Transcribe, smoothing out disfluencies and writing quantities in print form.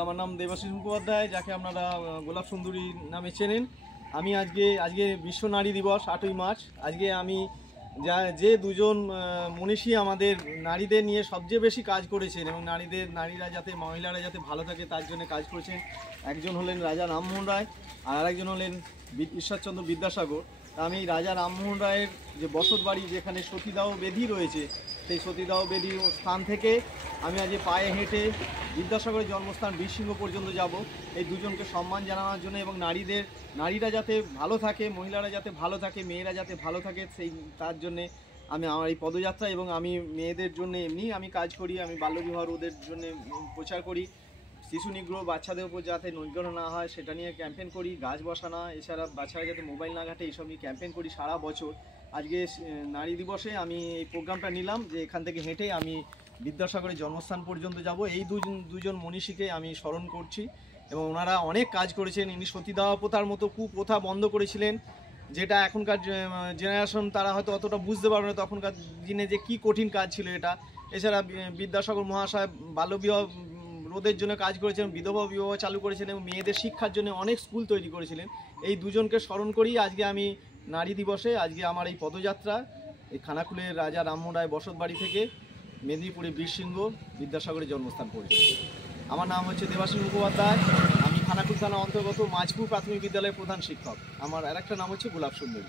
আমার নাম দেবাশিস মুখোপাধ্যায়, যাকে আপনারা গোলাপ সুন্দরী নামে চেনেন। আমি আজকে বিশ্ব নারী দিবস 8ই মার্চ। আজকে আমি যে দুজন মনীষী আমাদের নারীদের নিয়ে সবচেয়ে বেশি কাজ করেছেন এবং মহিলারা যাতে ভালো থাকে তার জন্য কাজ করেছেন, একজন হলেন রাজা রামমোহন রায় আর আরেকজন হলেন ঈশ্বরচন্দ্র বিদ্যাসাগর। আমি রাজা রামমোহন রায়ের যে বসত বাড়ি, যেখানে সতীদাহ বেদি রয়েছে, সেই সতীদাহ বেদি স্থান থেকে আমি আজ পায়ে হেঁটে বিদ্যাসাগরের জন্মস্থান বীরসিংহ পর্যন্ত যাব, এই দুজনকে সম্মান জানানোর জন্য এবং নারীরা যাতে ভালো থাকে, মহিলারা যাতে ভালো থাকে, মেয়েরা যাতে ভালো থাকে, তার জন্যে আমি আমার এই পদযাত্রা। এবং আমি মেয়েদের জন্য এমনি আমি কাজ করি, আমি বাল্যবিবাহ রোধের জন্য প্রচার করি, শিশু নিগ্রহ বাচ্চাদের উপর যাতে নৈগ্রহ না হয় সেটা নিয়ে ক্যাম্পেন করি, গাছ বসানো, এছাড়া বাচ্চারা যাতে মোবাইল না ঘাটে এইসব নিয়ে ক্যাম্পেন করি সারা বছর। আজকে নারী দিবসে আমি এই প্রোগ্রামটা নিলাম যে এখান থেকে হেঁটে আমি বিদ্যাসাগরের জন্মস্থান পর্যন্ত যাব। এই দুজন মনীষীকে আমি স্মরণ করছি এবং ওনারা অনেক কাজ করেছেন। ইনি সতীদাহ প্রথার মতো কুপ্রথা বন্ধ করেছিলেন, যেটা এখনকার জেনারেশন তারা হয়তো অতটা বুঝতে পারবে না, তখনকার দিনে যে কি কঠিন কাজ ছিল এটা। এছাড়া বিদ্যাসাগর মহাশয় বাল্যবিবাহ রোধের জন্য কাজ করেছেন, বিধবা বিবাহ চালু করেছেন এবং মেয়েদের শিক্ষার জন্য অনেক স্কুল তৈরি করেছিলেন। এই দুজনকে স্মরণ করেই আজকে আমি নারী দিবসে আজকে আমার এই পদযাত্রা এই খানাকুলের রাজা রামমোহন রায় বসত বাড়ি থেকে মেদিনীপুরে বীরসিংহ বিদ্যাসাগরের জন্মস্থান পর্যন্ত। আমার নাম হচ্ছে দেবাশিস মুখোপাধ্যায়, আমি খানাকুল থানা অন্তর্গত মাঝপুর প্রাথমিক বিদ্যালয়ের প্রধান শিক্ষক। আমার আরেকটা নাম হচ্ছে গোলাপ সুন্দরী।